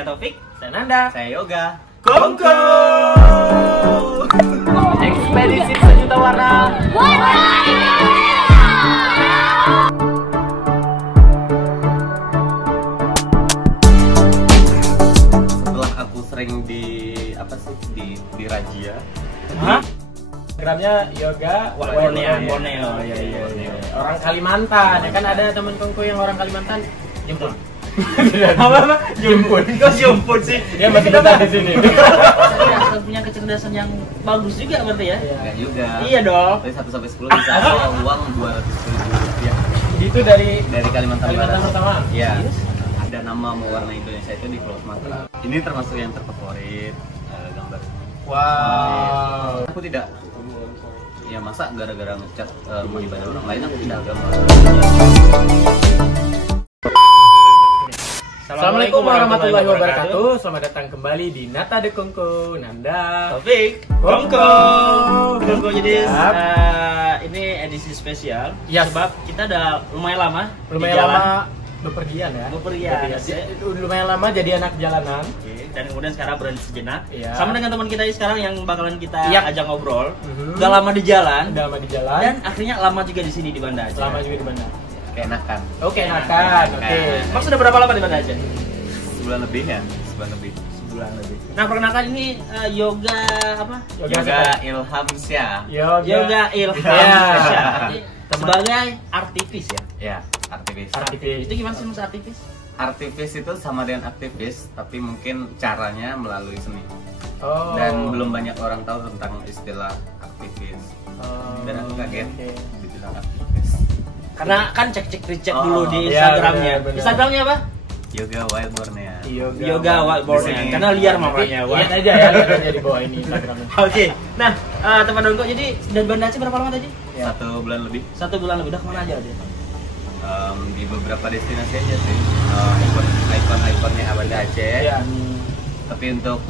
Saya Taufik. Saya Nanda. Saya Yoga. Kongko. Ekspedisi sejuta warna. Setelah aku sering di razia. Hah? Programnya Yoga Borneo. Iya. Orang Kalimantan, ya kan ada temen Kongko yang orang Kalimantan. Jemput. Apa? Jemput. Kok jemput sih? Dia masih betah di sini. Saya punya kecerdasan yang bagus juga berarti ya? Enggak juga. Iya dong. Dari 1 sampai 10 bisa uang 200.000 rupiah. Itu dari Kalimantan Kalimantan Barat. pertama. Iya. Ada nama mewarnai Indonesia itu di Pulau Sumatera. Ini termasuk yang terfavorit gambar. Wow. Aku tidak. Ya masa gara-gara ngecat rumah ibadah orang lain aku tidak gambar. Assalamualaikum warahmatullahi wabarakatuh. Selamat datang kembali di Nata de Kongko. Nanda, Taufik, Kongko. Jadi Siap. ini edisi spesial. Yes. Sebab kita udah lumayan lama. Lumayan di jalan. lama bepergian ya. Bepergian. Lumayan lama jadi anak jalanan. Oke, dan kemudian sekarang berhenti sejenak. Iya. Sama dengan teman kita sekarang yang bakalan kita Iya. ajak ngobrol. Mhm. Udah lama di jalan. Udah lama di jalan. Dan akhirnya lama juga di sini di Banda Aceh. Lama juga di bandara. Keenakan. Oke, enakan. Oke. Mas sudah berapa lama di Banda Aceh? Sebulan lebih ya, sebulan lebih. Sebulan lebih. Nah, perkenalkan ini Yoga apa? Yoga Ilham Syah. Yoga Ilham Ya. Syah. Jadi, sebagai artivis ya. Ya, aktivis. Aktivis. Itu gimana sih mas artivis? Aktivis itu sama dengan aktivis, tapi mungkin caranya melalui seni. Oh. Dan belum banyak orang tahu tentang istilah aktivis. Dan aku kaget Oke. dibilang aktivis. Karena kan cek Oh, dulu di iya, Instagramnya. benar. Instagramnya apa? Yoga Wild Bornea. Yoga Whiteboard. Di sini. Karena liar makanya. Lihat aja ya, lihat aja di bawah ini Instagramnya. Oke. Nah, teman Dongko jadi dari Banda Aceh berapa lama tadi? Ya. 1 bulan lebih. 1 bulan lebih. Udah kemana aja dia? Di beberapa destinasi aja sih. Ikon-ikonnya Banda Aceh. Ya. Tapi untuk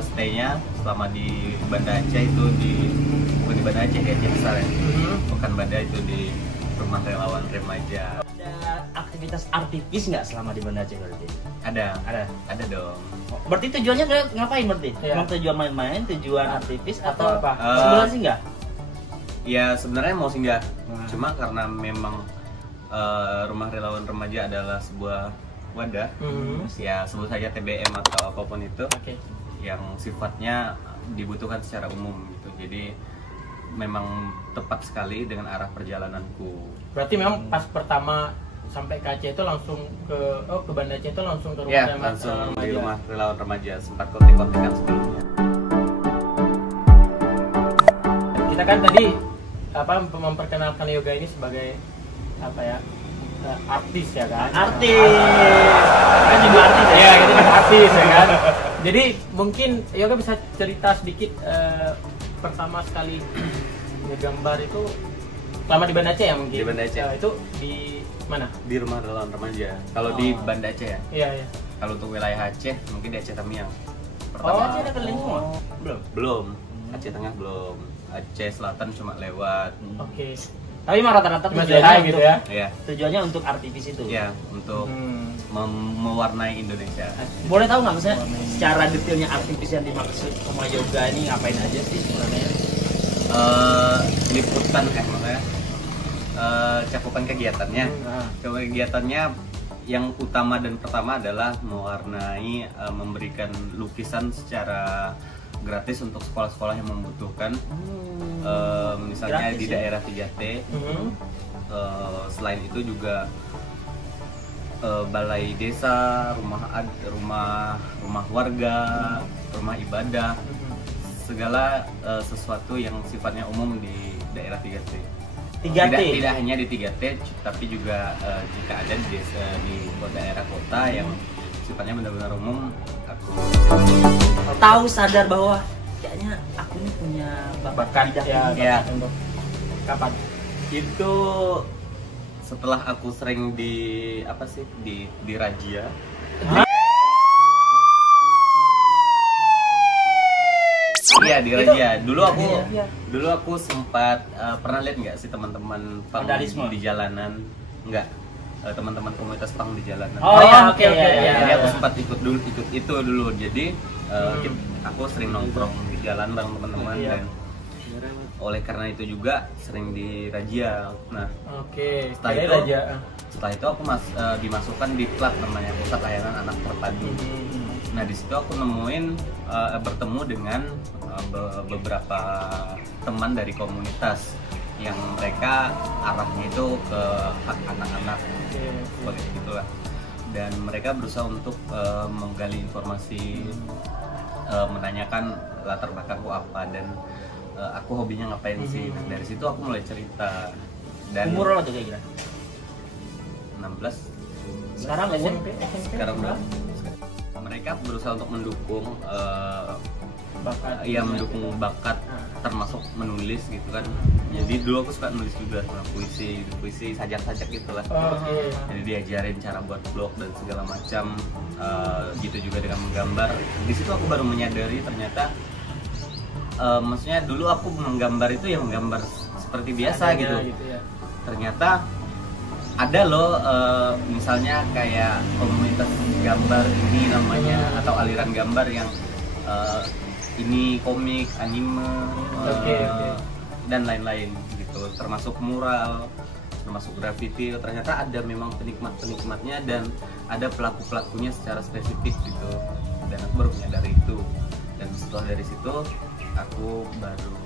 stay-nya selama di Banda Aceh itu bukan di Banda Aceh ya, Aceh besar ya. Bukan Banda itu di rumah relawan remaja. Ada aktivitas artivis nggak selama di Banda Aceh berarti? Ada dong. Berarti tujuannya ngapain berarti? Iya. Emang tujuan main-main, tujuan aktivis Atau atau apa? sebenarnya sih nggak? Ya sebenarnya mau singgah, Nah. cuma karena memang rumah relawan remaja adalah sebuah wadah, ya sebut saja TBM atau apapun itu, Oke. yang sifatnya dibutuhkan secara umum gitu. Jadi memang tepat sekali dengan arah perjalananku. Berarti memang pas pertama sampai ke Aceh itu langsung ke Banda Aceh itu langsung ke rumah Ya relawan langsung di remaja. rumah relawan remaja, sempat kontak-kontakan sebelumnya. Kita kan tadi memperkenalkan Yoga ini sebagai artis ya kan? Artis. Kan juga artis ya? Ya, kita kan artis ya kan. Jadi mungkin Yoga bisa cerita sedikit pertama sekali ngegambar itu selama di Banda Aceh ya mungkin. Di Banda Aceh. Itu di mana? Di rumah relawan remaja. Kalau di Banda Aceh ya. Iya. Kalau untuk wilayah Aceh mungkin di Aceh Tamiang. Aceh ada keliling semua? Belum. Aceh Tengah belum. Aceh Selatan cuma lewat. Oke. Tapi mah rata-rata Cuma tujuannya selesai untuk, gitu ya. Ya, tujuannya untuk artivis itu. ya untuk Hmm. mewarnai Indonesia. Boleh tahu nggak maksudnya secara detailnya aktivis yang dimaksud sama Yoga ini ngapain aja sih sebenarnya? Liputan maksudnya cakupan kegiatannya. Cakupan kegiatannya yang utama dan pertama adalah mewarnai, memberikan lukisan secara gratis untuk sekolah-sekolah yang membutuhkan. Misalnya Gratis di ya? daerah 3T. Selain itu juga balai desa, rumah warga, rumah ibadah, segala sesuatu yang sifatnya umum di daerah 3T. 3T? Tidak hanya di 3T, tapi juga jika ada di desa, di daerah kota yang sifatnya benar-benar umum, aku Tahu sadar bahwa kayaknya aku ini punya bakat bidang ya, ini. Ya. bakat untuk kapan? itu setelah aku sering di razia. Iya di razia. Dulu aku sempat pernah lihat nggak sih teman-teman Vandalisme? di jalanan? Nggak. teman-teman komunitas punk di jalanan. Oh ya, oke. Jadi aku sempat ikut itu dulu. Jadi aku sering nongkrong di jalan bareng teman-teman dan oleh karena itu juga sering dirazia. Nah, setelah itu aku dimasukkan di PLAT namanya, Pusat Layanan Anak Terpadu. Nah, di situ aku nemuin bertemu dengan beberapa teman dari komunitas yang mereka arahnya itu ke hak anak-anak seperti itulah. Dan mereka berusaha untuk menggali informasi, menanyakan latar belakangku apa dan aku hobinya ngapain sih. Dari situ aku mulai cerita. Dan umur lo tuh kayak gila? 16. Sekarang SMP? Sekarang berapa? Mereka berusaha untuk mendukung mendukung bakat termasuk menulis gitu kan. Jadi dulu aku suka nulis juga, puisi sajak-sajak gitulah. Jadi diajarin cara buat blog dan segala macam, gitu juga dengan menggambar. Di situ aku baru menyadari ternyata maksudnya dulu aku menggambar itu ya menggambar seperti biasa gitu. Ternyata ada loh misalnya kayak komunitas gambar ini namanya atau aliran gambar yang ini komik, anime, dan lain-lain gitu, termasuk mural, termasuk graffiti. Ternyata ada memang penikmatnya dan ada pelakunya secara spesifik gitu. Dan aku baru menyadari itu. Dan setelah dari situ aku baru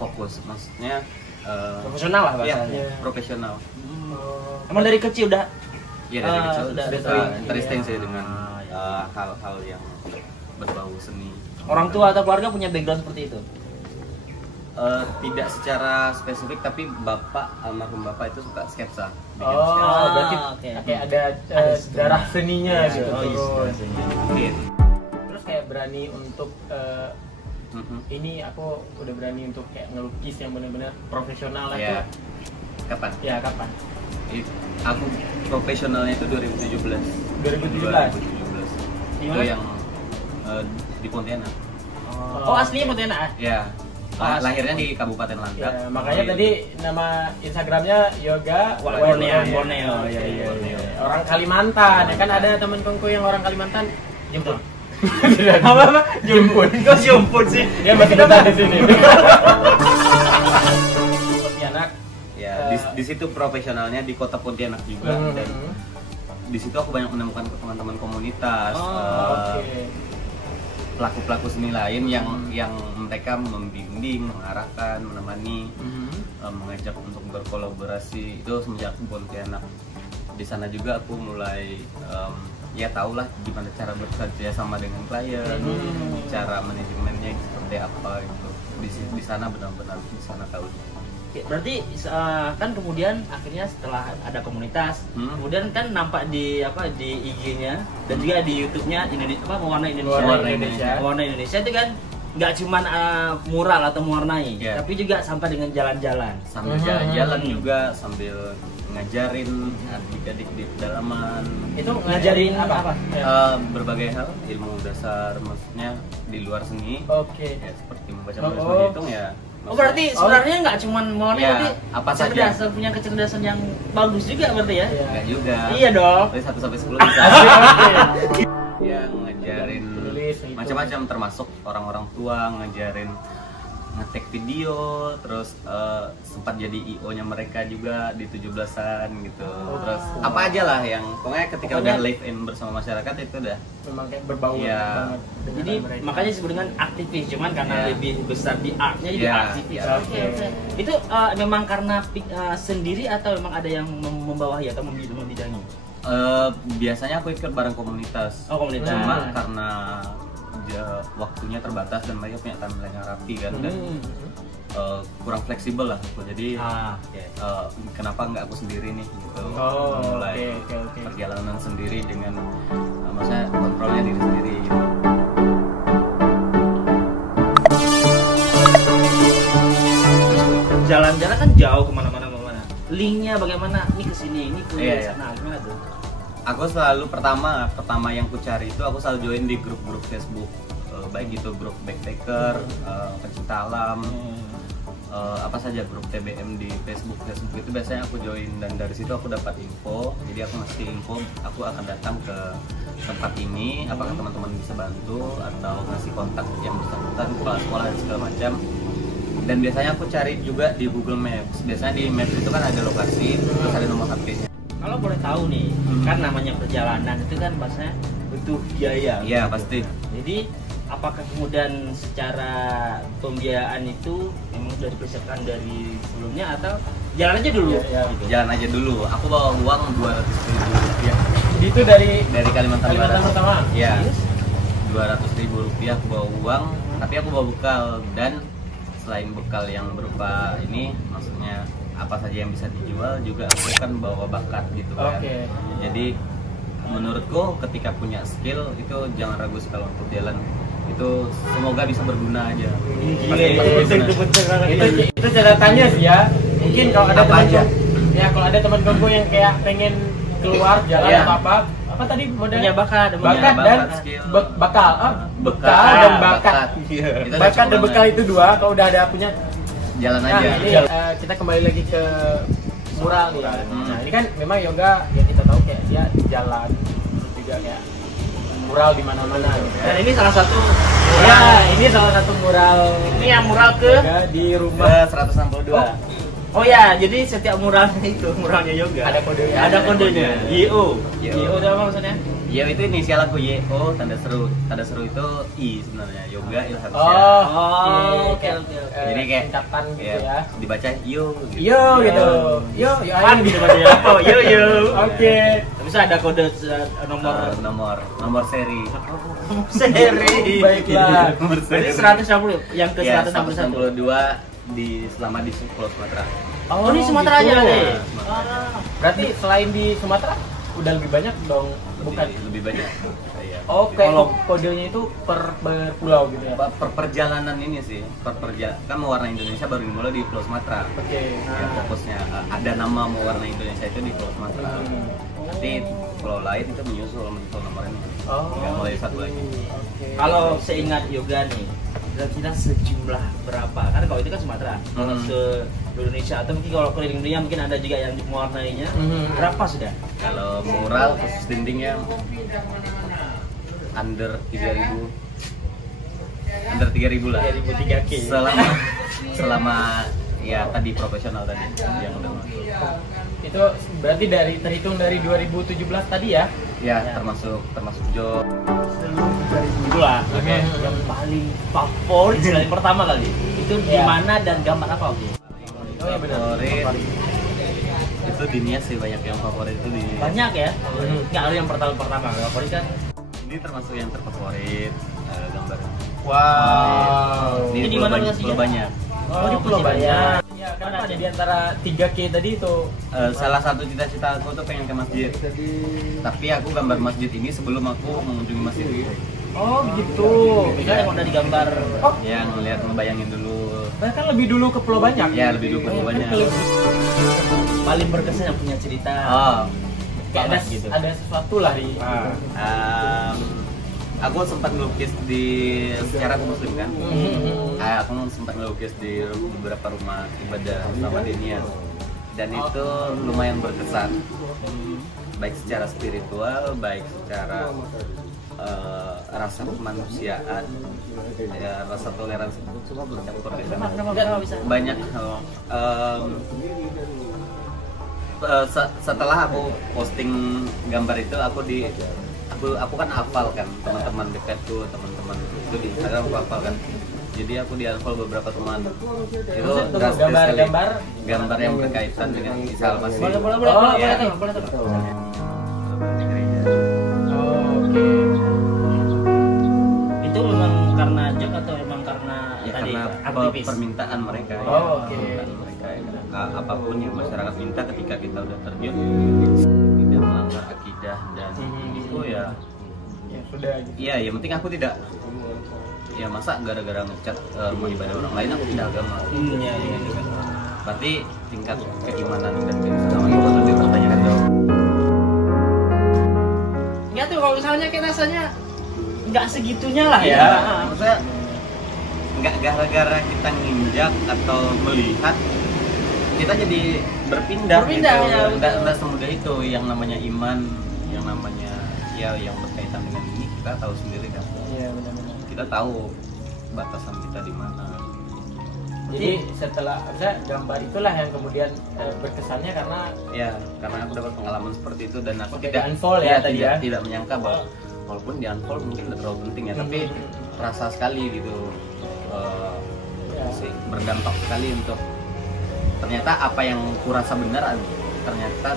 fokus, maksudnya profesional lah bahasanya. Iya, profesional. Emang dari kecil udah? Iya, dari kecil udah interesting sih dengan hal-hal yang berbau seni. Orang tua atau keluarga punya background seperti itu? Tidak secara spesifik, tapi almarhum bapak itu suka sketsa. Berarti kayak ada darah seninya gitu. Terus kayak berani untuk ini aku udah berani untuk kayak ngelukis yang benar-benar profesional lah tuh. Kapan? Ya kapan? Aku profesionalnya itu 2017. 2017. Itu yang di Pontianak. Oh, aslinya Pontianak? Ya. Lahirnya di Kabupaten Langkat. Ya, makanya tadi nama Instagramnya Yoga Borneo. Orang Kalimantan. Ya kan ada temen kongko yang orang Kalimantan jemput. Apa? Jemput. Kok jemput sih? Dia masih betah di sini. Pontianak. Ya, di situ profesionalnya di Kota Pontianak juga dan di situ aku banyak menemukan teman-teman komunitas. Pelaku-pelaku seni lain yang mereka membimbing, mengarahkan, menemani, mengajak untuk berkolaborasi. Itu semenjak Pontianak. Di sana juga aku mulai ya tahulah gimana cara bekerja sama dengan klien, cara manajemennya seperti apa gitu. Di sana benar-benar di sana tahu. Berarti kan kemudian akhirnya setelah ada komunitas, kemudian kan nampak di IG-nya dan juga di YouTube-nya Mewarnai Indonesia. Mewarnai Indonesia itu kan nggak cuma mural atau mewarnai, tapi juga sampai dengan jalan-jalan. Sambil jalan-jalan juga sambil ngajarin adik-adik di pedalaman. Itu ngajarin apa? Berbagai hal, ilmu dasar, maksudnya di luar seni. Ya, seperti membaca menulis menghitung ya. Oh, berarti sebenarnya nggak cuma mewarnai, tapi apa cerdas, punya kecerdasan yang bagus juga berarti ya? Enggak juga. Iya dong. Dari 1 sampai 10 bisa. Ya, ngajarin macam-macam, termasuk orang-orang tua, ngajarin ngetek video, terus sempat jadi IO-nya mereka juga di 17-an gitu. Terus apa aja lah yang pokoknya ketika udah live in bersama masyarakat itu udah memang kayak berbau banget. Jadi makanya disebut dengan aktivis, cuman karena lebih besar di artnya jadi aktivis. Itu memang karena sendiri atau memang ada yang membawahi atau membidangi? Biasanya aku ikut bareng komunitas. Oh, komunitas. Cuma karena waktunya terbatas dan mereka punya timeline yang rapi kan dan kurang fleksibel lah. Jadi kenapa nggak aku sendiri nih gitu. Mulai perjalanan sendiri dengan maksudnya kontrolnya diri sendiri gitu. Jalan-jalan kan jauh kemana-mana. Linknya bagaimana? Ini kesini, ini ke sana, gimana tuh? Aku selalu pertama yang ku cari itu aku selalu join di grup-grup Facebook, baik itu grup backpacker, pecinta alam, apa saja grup TBM di Facebook itu biasanya aku join, dan dari situ aku dapat info. Jadi aku ngasih info, aku akan datang ke tempat ini, apakah teman-teman bisa bantu atau ngasih kontak yang bersangkutan, kepala sekolah dan segala macam. Dan biasanya aku cari juga di Google Maps. Biasanya di Maps itu kan ada lokasi, terus ada nomor HP-nya. Kalau boleh tahu nih, kan namanya perjalanan itu kan bahasanya butuh biaya. Iya pasti. Jadi apakah kemudian secara pembiayaan itu memang sudah dipersiapkan dari sebelumnya atau jalan aja dulu? Gitu. Jalan aja dulu. Aku bawa uang 200.000 rupiah. Itu dari Kalimantan Barat. pertama. Iya. 200.000 rupiah aku bawa uang, tapi aku bawa bekal, dan selain bekal yang berupa ini, maksudnya apa saja yang bisa dijual, juga aku kan bawa bakat gitu kan. Oke. Jadi menurutku ketika punya skill itu jangan ragu sekali untuk jalan. Itu semoga bisa berguna aja. Itu catatannya sih ya. Mungkin kalau ada Apa aja? Ya kalau ada teman gonggo yang kayak pengen keluar jalan atau apa tadi modalnya? Punya bakat dan skill. bekal. Bekal dan bakat. Bakat dan bekal itu dua. Kalau udah ada punya, jalan nah, aja. ini kita kembali lagi ke mural nih. Nah ini kan memang yoga ya kita tahu kayak dia jalan, terus juga kayak mural di mana-mana. Dan ini salah satu Ya, ini salah satu mural. ini yang mural ke Yoga di rumah. 162. Oh ya, jadi setiap muralnya itu muralnya yoga. Ada kodenya. Ada kodenya. YO. YO. YO itu apa maksudnya? Ya itu inisial aku YO, tanda seru. Tanda seru itu I sebenarnya, Yoga Ilham Syah. Oh, oke. Jadi kayak singkatan gitu ya. Dibaca yo gitu. Yo gitu. Yo, Pan gitu ya. Oh, yo. Oke. Bisa ada kode Nomor seri. seri. Baiklah. Nomor Berarti seri. 160 yang ke Ya, 161. 162 selama di Pulau Sumatera. Oh, ini Sumatera aja gitu. nih. Berarti selain di Sumatera udah lebih banyak dong, bukan? Lebih banyak. Iya. Oh, kayak Kalau- kodenya itu per pulau gitu ya. Perjalanan ini sih, kan mewarna Indonesia baru dimulai di Pulau Sumatera. Oke. Ya, fokusnya ada nama mewarna Indonesia itu di Pulau Sumatera. Nanti pulau lain itu menyusul nomornya. Oh. Ya, mulai satu lagi. Oke. Kalau seingat yoga nih, kira-kira sejumlah berapa? Kan kalau itu kan Sumatera. Kalau se Indonesia atau mungkin kalau keliling dunia mungkin ada juga yang mewarnainya. Berapa sudah? Kalau mural khusus dindingnya under 3.000. Under 3.000 lah. 3.000 3K. Selama ya tadi profesional tadi yang udah masuk. Itu berarti terhitung dari 2017 tadi ya? Ya, termasuk job. Dulu lah. Oke. Yang paling favorit sekali pertama kali. Itu di Ya. mana dan gambar apa oke? Oh iya benar. Favorit itu di Nias sih, banyak yang favorit itu di Banyak ya? Nggak ada yang pertama favorit kan? ini termasuk yang terfavorit gambar. Wow. Ini di Pulau mana Banyak- lokasinya? Pulau Banyak. Oh, di Pulau Banyak. Ya, karena ada di antara 3K tadi itu. Salah satu cita-cita aku tuh pengen ke masjid. Tapi aku gambar masjid ini sebelum aku mengunjungi masjid itu. Oh, gitu. Itu yang udah digambar. Oh, Yang ngeliat ngebayangin dulu. bahkan lebih dulu ke Pulau Banyak. Ya, lebih dulu ke Pulau Banyak. Paling berkesan yang punya cerita. Oh, Kayak ada, gitu. ada sesuatu lah di. aku sempat melukis secara aku muslim kan. Aku sempat melukis di beberapa rumah ibadah selama di Nias. Dan itu lumayan berkesan. Baik secara spiritual, baik secara rasa kemanusiaan, ya, rasa toleransi semua bercampur di sana. Kenapa bisa? Banyak setelah aku posting gambar itu aku kan hafal kan teman-teman dekatku, teman-teman itu di Instagram aku hafal kan. Jadi aku di unfollow beberapa teman. Itu drastis sekali. Gambar yang berkaitan dengan Isa Al-Masih. Boleh Ya. tuh. Oke. Itu memang karena job atau memang karena Ya, tadi karena aktivis? permintaan mereka. Oh, oke. Permintaan mereka, ya. Apapun yang masyarakat minta ketika kita udah terjun tidak melanggar akidah dan itu ya Ya sudah gitu. iya, yang penting aku tidak, ya masa gara-gara ngecat rumah ibadah orang lain aku tidak agama. Iya. Berarti tingkat keimanan dan keislaman itu harus dipertanyakan dong. Ya tuh kalau misalnya kayak rasanya nggak segitunya lah ya. Iya, maksudnya nggak gara-gara kita nginjak atau melihat kita jadi berpindah gitu. Ya, Nggak semudah itu. Yang namanya iman, yang namanya ya yang berkaitan dengan ini kita tahu sendiri kan. Iya, benar-benar. Kita tahu batasan kita di mana. Jadi setelah gambar itulah yang kemudian berkesannya karena aku dapat pengalaman seperti itu dan aku unfold tidak menyangka bahwa walaupun di unfold mungkin udah terlalu penting ya, tapi terasa sekali gitu, sih berdampak sekali untuk ternyata apa yang kurasa benar ternyata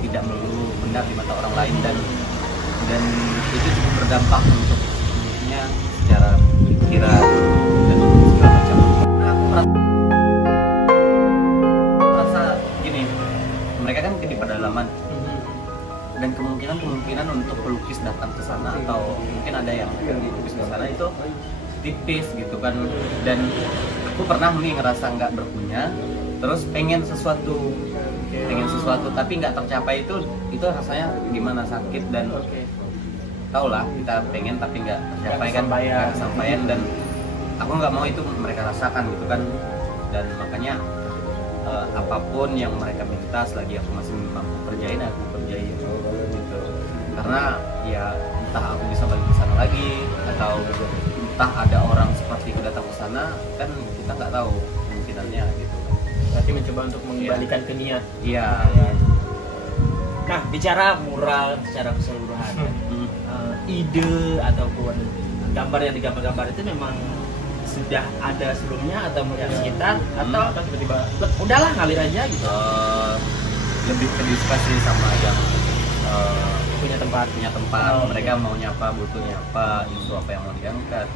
tidak melulu benar di mata orang lain dan itu cukup berdampak untuk maksudnya secara pikiran dan segala macam. Merasa gini, mereka kan di pedalaman dan kemungkinan untuk pelukis datang ke sana atau mungkin ada yang pelukis ke sana itu tipis gitu kan, dan aku pernah nih ngerasa nggak berpunya, terus pengen sesuatu tapi nggak tercapai, itu rasanya gimana, sakit dan tau lah kita pengen tapi nggak tercapai kan, nggak kesampaian, dan aku nggak mau itu mereka rasakan gitu kan, dan makanya apapun yang mereka minta selagi aku masih mampu kerjain aku kerjain gitu, karena ya entah aku bisa balik ke sana lagi atau entah ada orang seperti itu datang ke sana kan kita nggak tahu kemungkinannya gitu. Berarti mencoba untuk mengembalikan ke niat. Iya. Nah, bicara mural secara keseluruhan, ide ataupun gambar yang digambar-gambar itu memang sudah ada sebelumnya atau mungkin sekitar atau tiba-tiba udahlah ngalir aja gitu. Lebih ke diskusi sama yang punya tempat. Mereka maunya apa, butuhnya apa, isu apa yang mau diangkat,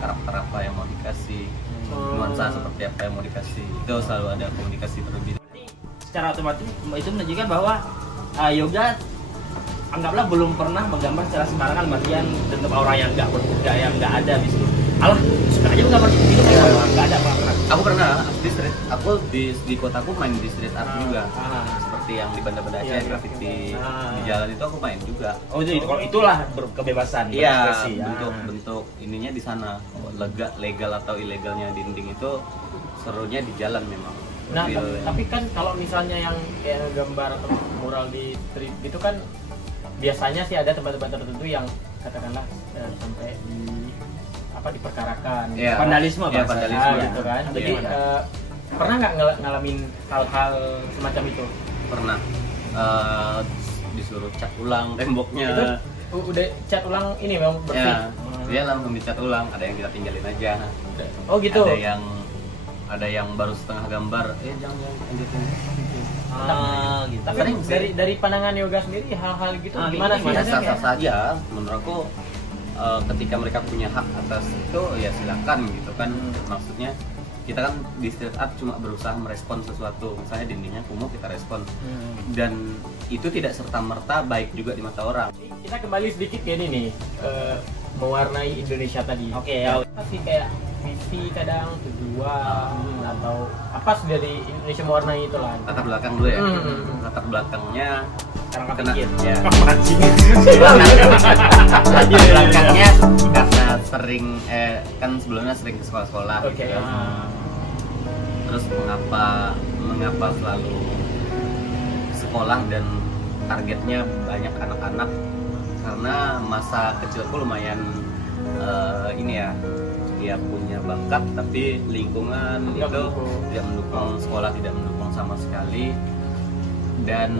karakter apa yang mau dikasih, nuansa seperti apa yang mau dikasih. Itu selalu ada komunikasi terlebih. Secara otomatis itu menunjukkan bahwa Yoga anggaplah belum pernah menggambar secara sembarangan, artian tentu orang yang nggak ada di situ. Alah, suka aja menggambar gitu, nggak ada pernah. Aku pernah di kotaku main di street art juga, seperti yang di Banda-Banda Aceh, graffiti di jalan itu aku main juga. Oh itu kalau itulah kebebasan. Iya, bentuk ininya di sana, legal atau ilegalnya dinding itu serunya di jalan memang. Nah, tapi kan kalau misalnya yang kayak gambar atau mural di street itu kan biasanya sih ada tempat-tempat tertentu yang katakanlah sampai diperkarakan, vandalisme gitu kan. Jadi pernah nggak ngalamin hal-hal semacam itu? Pernah. Disuruh cat ulang temboknya. Itu udah cat ulang ini memang bersih. Dia langsung dicat ulang. Ada yang kita tinggalin aja. Oh gitu. Ada yang baru setengah gambar. Jangan lanjutin. Gitu. Tapi dari pandangan Yoga sendiri hal-hal gitu gimana sih? Biasa saja. Menurut aku ketika mereka punya hak atas itu ya silakan gitu kan. Maksudnya kita kan di street art cuma berusaha merespon sesuatu, misalnya dindingnya kumuh kita respon, dan itu tidak serta-merta baik juga di mata orang. Kita kembali sedikit ke ini nih, mewarnai Indonesia tadi. Pasti kayak visi kadang tujuan atau apa sih dari Indonesia mewarnai itu lah. Latar belakang dulu ya. Latar belakangnya karena ya. Latar belakangnya karena sering kan sebelumnya sering ke sekolah-sekolah. Gitu. Terus mengapa selalu sekolah dan targetnya banyak anak-anak, karena masa kecilku lumayan ini ya punya bakat tapi lingkungan itu tidak mendukung, sekolah tidak mendukung sama sekali. Dan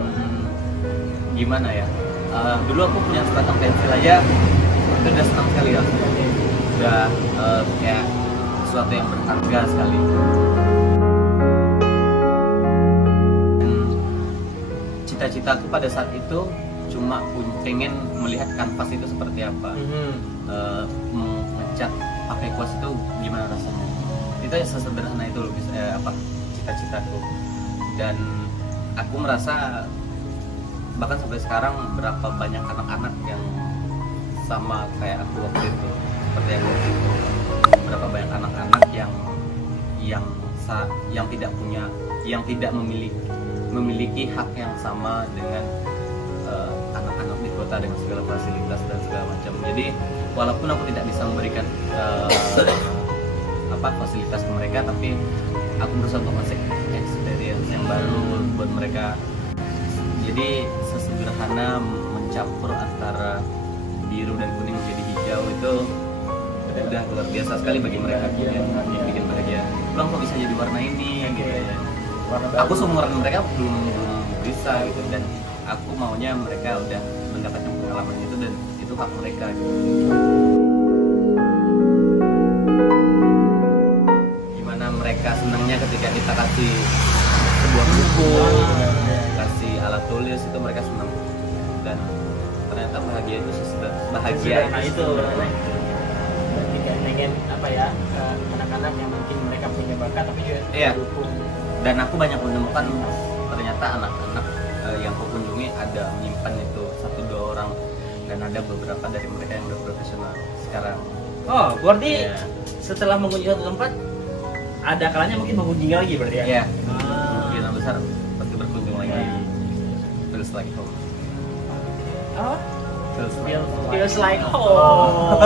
gimana ya, dulu aku punya sebatang pensil aja itu udah senang sekali ya, udah kayak sesuatu yang berharga sekali. Cita-citaku pada saat itu cuma pengen melihat kanvas itu seperti apa, ngecat pakai kuas itu gimana rasanya. Itu ya sesederhana itu cita-citaku. Dan aku merasa bahkan sampai sekarang berapa banyak anak-anak yang sama kayak aku waktu itu, seperti aku waktu itu, berapa banyak anak-anak yang tidak punya, yang tidak memiliki hak yang sama dengan anak-anak di kota kota dengan segala fasilitas dan segala macam. Jadi walaupun aku tidak bisa memberikan fasilitas ke mereka, tapi aku berusaha untuk ngasih experience yang baru buat mereka. Jadi sesederhana mencampur antara biru dan kuning menjadi hijau itu udah luar biasa sekali bagi mereka. Bikin bahagia. Pulang kok bisa jadi warna ini gitu ya. Aku seumuran mereka belum bisa gitu, dan aku maunya mereka udah mendapatkan pengalaman itu, dan itu hak mereka gitu. Gimana mereka senangnya ketika kita kasih sebuah buku, kasih alat tulis, itu mereka senang, dan ternyata bahagia itu bahagia itu pengen anak-anak yang mungkin mereka punya bakat tapi juga dukung. Dan aku banyak menemukan ternyata anak-anak yang aku kunjungi ada menyimpan itu 1-2 orang, dan ada beberapa dari mereka yang udah profesional sekarang. Oh, berarti setelah mengunjungi satu tempat ada kalanya mungkin mengunjungi lagi berarti ya? Iya. Kemungkinan besar pasti berkunjung lagi. Feels like home. Oh? Feels like home.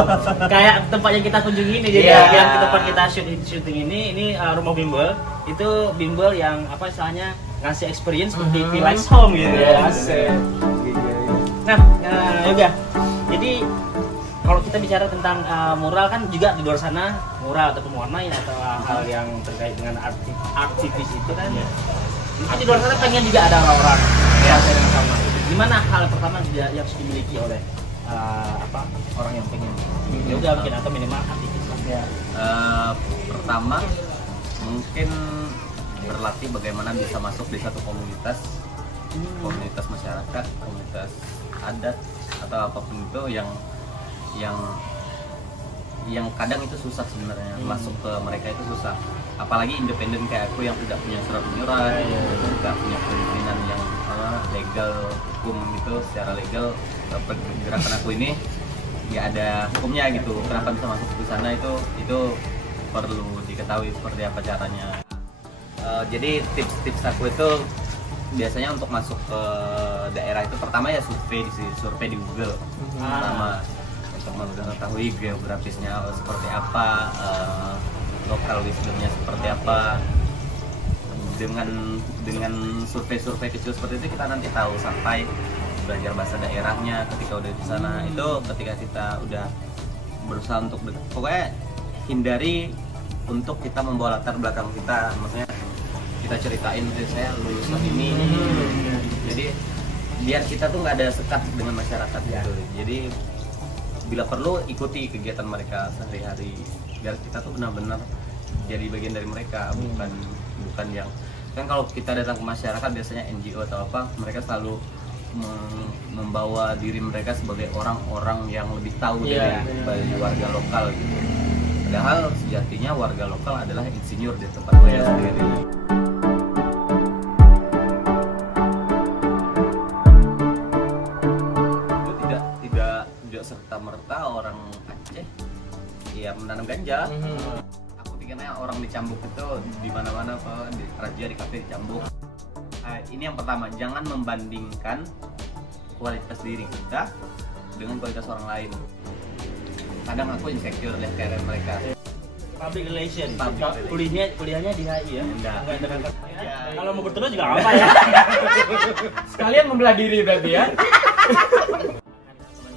Kayak tempat yang kita kunjungi ini, jadi yang tempat kita syuting ini rumah bimbel. Itu bimbel yang istilahnya ngasih experience seperti feel like home gitu ya. Nah, Yoga. Jadi kalau kita bicara tentang mural kan juga di luar sana, mural atau pewarnaan atau hal yang terkait dengan aktivis itu kan. Mungkin di luar sana pengen juga ada orang yang sama. Gimana hal pertama yang harus dimiliki oleh orang yang pengen yoga mungkin atau minimal aktivis lah? Pertama mungkin berlatih bagaimana bisa masuk di satu komunitas, komunitas masyarakat, komunitas adat atau apapun itu yang kadang itu susah sebenarnya. Masuk ke mereka itu susah, apalagi independen kayak aku yang tidak punya surat menyurat, tidak punya perizinan yang legal, hukum gitu, secara legal. Gerakan aku ini nggak ada hukumnya gitu, kenapa bisa masuk ke sana itu perlu diketahui seperti apa caranya. Jadi tips-tips aku itu biasanya untuk masuk ke daerah itu pertama ya survei di Google. Pertama untuk mengetahui geografisnya seperti apa, lokal wisdomnya seperti apa. Dengan survei-survei kecil seperti itu kita nanti tahu, sampai belajar bahasa daerahnya ketika udah di sana. Itu ketika kita udah berusaha untuk pokoknya hindari untuk kita membawa latar belakang kita, maksudnya kita ceritain saya lulusan ini. Jadi biar kita tuh nggak ada sekat dengan masyarakat gitu. Jadi bila perlu ikuti kegiatan mereka sehari-hari, biar kita tuh benar-benar jadi bagian dari mereka, bukan yang kan kalau kita datang ke masyarakat biasanya NGO atau apa, mereka selalu membawa diri mereka sebagai orang-orang yang lebih tahu dari warga lokal gitu. Padahal sejatinya warga lokal adalah insinyur di tempat mereka sendiri. Itu tidak serta-merta orang Aceh ya menanam ganja. Aku pikirnya orang di Cambuk itu di mana-mana, di Raja, di kafe, di Cambuk. Ini yang pertama, jangan membandingkan kualitas diri kita dengan kualitas orang lain. Kadang aku insecure lihat kayak mereka. Public relation. Kuliahnya di HI ya? Enggak. Kalau mau bertemu juga apa ya? Sekalian membelah diri berarti ya.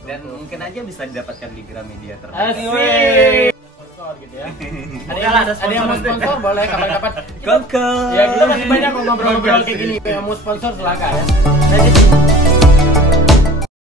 Dan mungkin aja bisa didapatkan di Gramedia terbaik. Asik. Sponsor gitu ya. Ada yang mau sponsor boleh kapan-kapan. Koko. Ya kita masih banyak ngobrol-ngobrol kayak gini. Yang mau sponsor silakan ya.